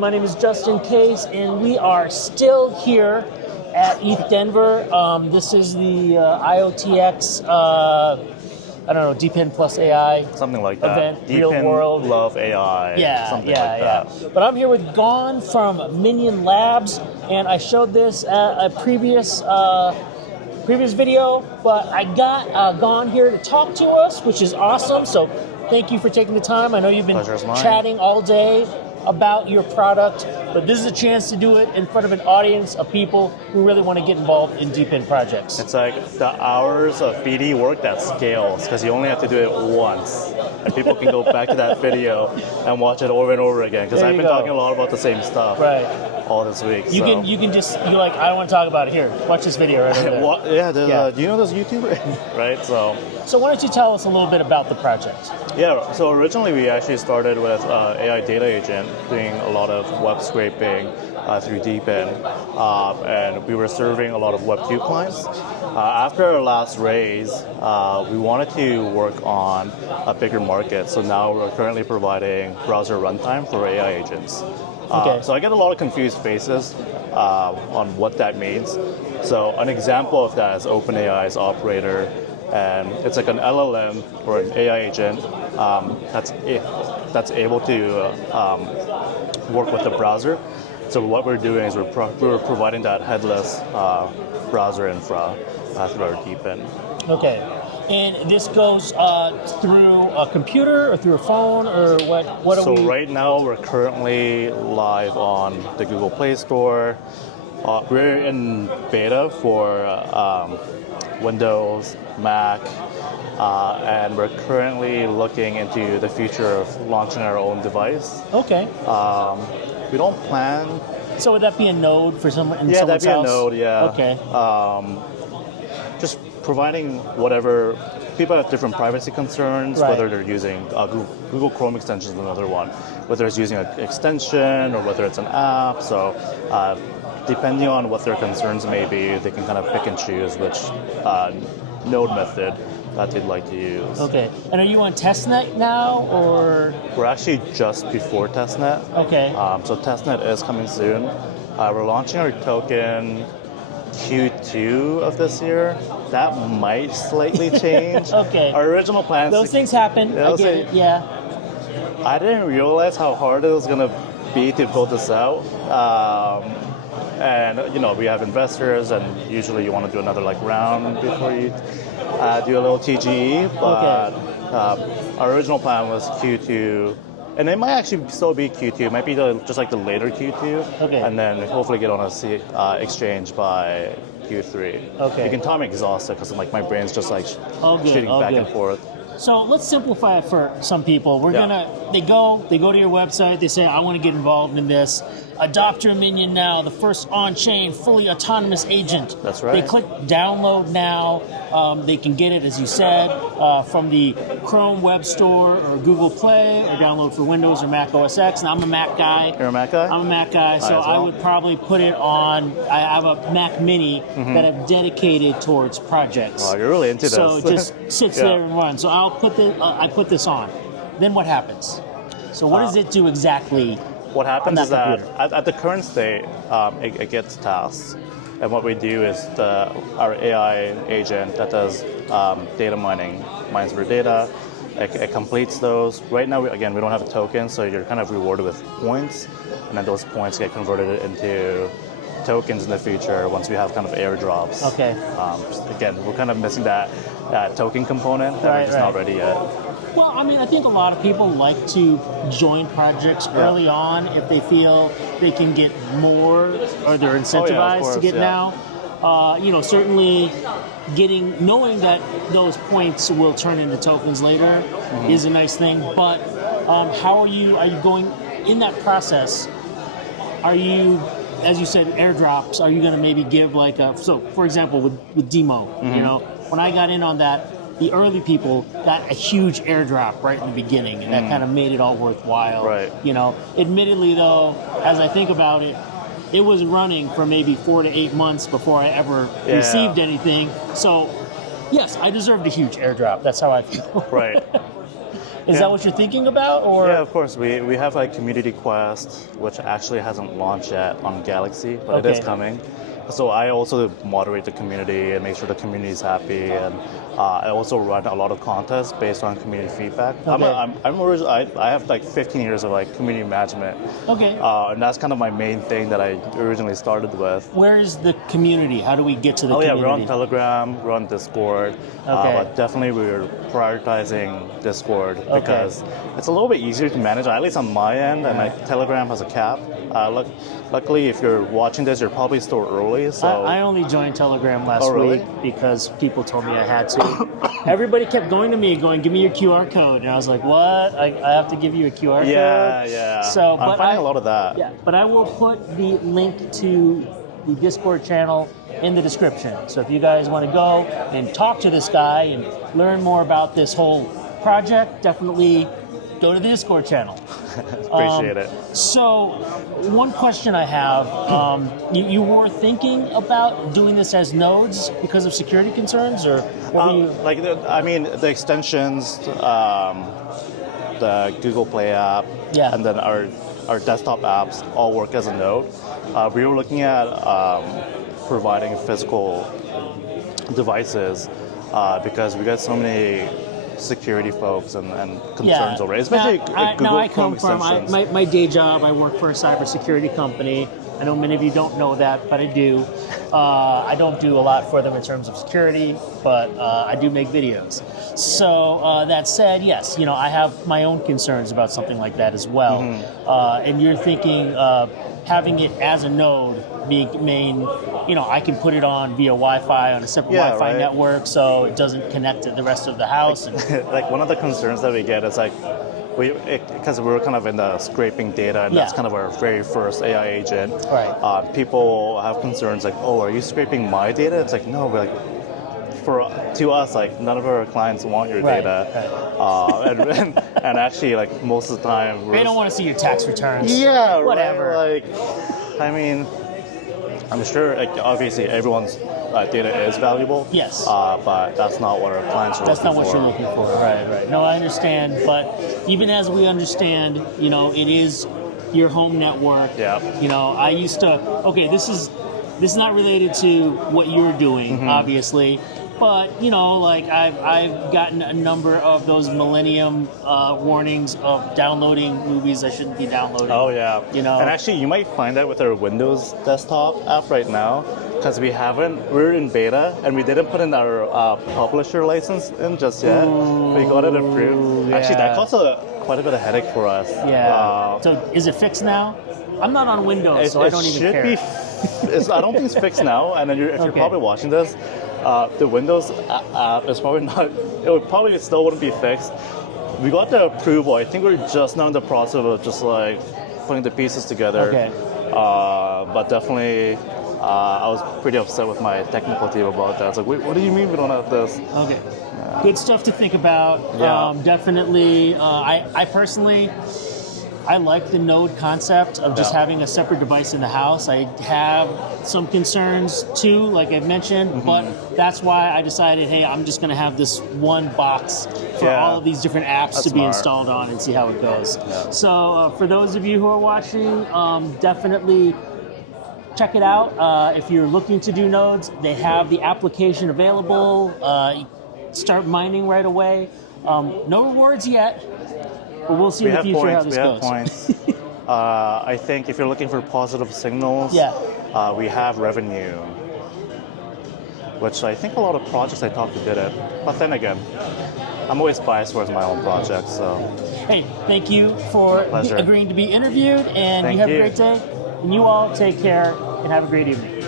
my name is Justin Case, and we are still here at ETH Denver. This is the IOTX, I don't know, DePIN plus AI. Something like that. Event, DePIN, real world. love AI. Something like that. But I'm here with Gone from Minion Labs, and I showed this at a previous video, but I got Gone here to talk to us, which is awesome. So thank you for taking the time. I know you've been chatting all day about your product, but this is a chance to do it in front of an audience of people who really want to get involved in DePIN projects. It's like the hours of BD work that scales, because you only have to do it once. And people can go back to that video and watch it over and over again, because I've been talking a lot about the same stuff all this week. You can just, you're like, I don't want to talk about it. Here, watch this video right over there. Do you know those YouTubers? Right, So why don't you tell us a little bit about the project? Yeah, so originally we actually started with AI Data Agent, doing a lot of web scraping through DePIN, and we were serving a lot of Web2 clients. After our last raise, we wanted to work on a bigger market, so now we're currently providing browser runtime for AI agents. So I get a lot of confused faces on what that means. So an example of that is OpenAI's Operator, and it's like an LLM or an AI agent that's able to work with the browser. So what we're doing is we're providing that headless browser infra through our DePIN. Okay, and this goes through a computer or through a phone, or what? So right now we're currently live on the Google Play Store. We're in beta for Windows, Mac, and we're currently looking into the future of launching our own device. Okay. We don't plan. So would that be a node for someone? Yeah, that'd be a node. Yeah. Okay. Just providing whatever. People have different privacy concerns, whether they're using Google Chrome extension is another one, whether it's using an extension or whether it's an app. So depending on what their concerns may be, they can kind of pick and choose which node method that they'd like to use. Okay. And are you on testnet now, or? We're actually just before testnet. Okay. So testnet is coming soon. We're launching our token Q2 of this year. That might slightly change. Okay. Our original plans. Those things happen. I get it. Yeah. I didn't realize how hard it was going to be to build this out. And we have investors, and usually you want to do another round before you do a little TGE. But our original plan was Q2. And it might actually still be Q2. It might be just like the later Q2. Okay. And then hopefully get on a exchange by Q3. Okay. You can tell I'm exhausted because my brain's just shooting back and forth. So let's simplify it for some people. They go to your website. They say, I want to get involved in this. Adopt your Minion now, the first on-chain, fully autonomous agent. That's right. They click download now. They can get it, as you said, from the Chrome Web Store or Google Play, or download for Windows or Mac OS X. And I'm a Mac guy. You're a Mac guy? I'm a Mac guy, so I would probably put it on. I have a Mac Mini that I've dedicated towards projects. Oh, you're really into this. So it just sits there and runs. So I put this on. Then what happens? So what does it do exactly? What happens is that at the current state, it gets tasks. And what we do is our AI agent that does data mining, mines for data. It completes those. Right now, we don't have a token, so you're kind of rewarded with points. And then those points get converted into tokens in the future once we have kind of airdrops. Okay. We're kind of missing that token component that we're just not ready yet. Well, I think a lot of people like to join projects early on if they feel they can get more, or they're incentivized to get now. Certainly knowing that those points will turn into tokens later is a nice thing. But how are you going in that process? Are you, as you said, airdrops? Are you going to maybe give so for example with Demo, when I got in on that, the early people got a huge airdrop right in the beginning, and that kind of made it all worthwhile. Right. Admittedly though, as I think about it, it was running for maybe 4 to 8 months before I ever received anything. So, yes, I deserved a huge airdrop. That's how I feel. Right. Is that what you're thinking about, or? Yeah, of course. We have like Community Quest, which actually hasn't launched yet on Galaxy, but it is coming. So I also moderate the community and make sure the community is happy, and I also run a lot of contests based on community feedback. I have like 15 years of like community management. Okay. And that's kind of my main thing that I originally started with. Where is the community? How do we get to the community? Yeah, we're on Telegram, we're on Discord, but definitely we're prioritizing Discord because it's a little bit easier to manage, at least on my end, and like Telegram has a cap. Luckily, if you're watching this, you're probably still early. So I only joined Telegram last week because people told me I had to. Everybody kept going to me, going, "Give me your QR code," and I was like, "What? I have to give you a QR code?" Yeah. So, I'm finding a lot of that. Yeah, but I will put the link to the Discord channel in the description. So if you guys want to go and talk to this guy and learn more about this whole project, definitely go to the Discord channel. Appreciate it. So, one question I have, you were thinking about doing this as nodes because of security concerns, or what were you? The extensions, the Google Play app, and then our desktop apps all work as a node. We were looking at providing physical devices because we got so many security folks and concerns over it, especially Google Chrome extensions. My day job, I work for a cybersecurity company. I know many of you don't know that, but I do. I don't do a lot for them in terms of security, but I do make videos. So that said, yes, I have my own concerns about something like that as well. And you're thinking having it as a node being main, I can put it on via Wi-Fi on a separate Wi-Fi network, so it doesn't connect to the rest of the house. Like one of the concerns that we get is like, because we're kind of in the scraping data, and that's kind of our very first AI agent. Right. People have concerns like, oh, are you scraping my data? It's like, no, we're like, to us, like none of our clients want your data, and actually, like most of the time, they don't want to see your tax returns. Yeah, whatever. Right? Like, I mean, I'm sure, like, obviously, everyone's data is valuable. Yes. But that's not what our clients are looking for. That's not what you're looking for. Right. No, I understand. But even as we understand, it is your home network. Yeah. I used to. Okay, this is not related to what you're doing, obviously. But I've gotten a number of those millennium warnings of downloading movies I shouldn't be downloading. Oh yeah. And actually, you might find that with our Windows desktop app right now, because we're in beta and we didn't put in our publisher license in just yet. We got it approved. Actually, that caused quite a bit of headache for us. Yeah. So is it fixed now? I'm not on Windows, so I don't even care. I don't think it's fixed now. And then if you're probably watching this, the Windows app is probably not. It would probably still wouldn't be fixed. We got the approval. I think we're just now in the process of just like putting the pieces together. Okay. But definitely, I was pretty upset with my technical team about that. I was like, wait, what do you mean we don't have this? Okay. Good stuff to think about. Yeah. Definitely. I personally, I like the node concept of just having a separate device in the house. I have some concerns too, like I've mentioned, but that's why I decided, hey, I'm just going to have this one box for all of these different apps to be installed on and see how it goes. Yeah. So for those of you who are watching, definitely check it out. If you're looking to do nodes, they have the application available. Start mining right away. No rewards yet. But we'll see in the future how this goes. Points. I think if you're looking for positive signals, we have revenue, which I think a lot of projects I talked to did it. But then again, I'm always biased towards my own projects. So, hey, thank you for agreeing to be interviewed, and you have a great day. And you all take care and have a great evening.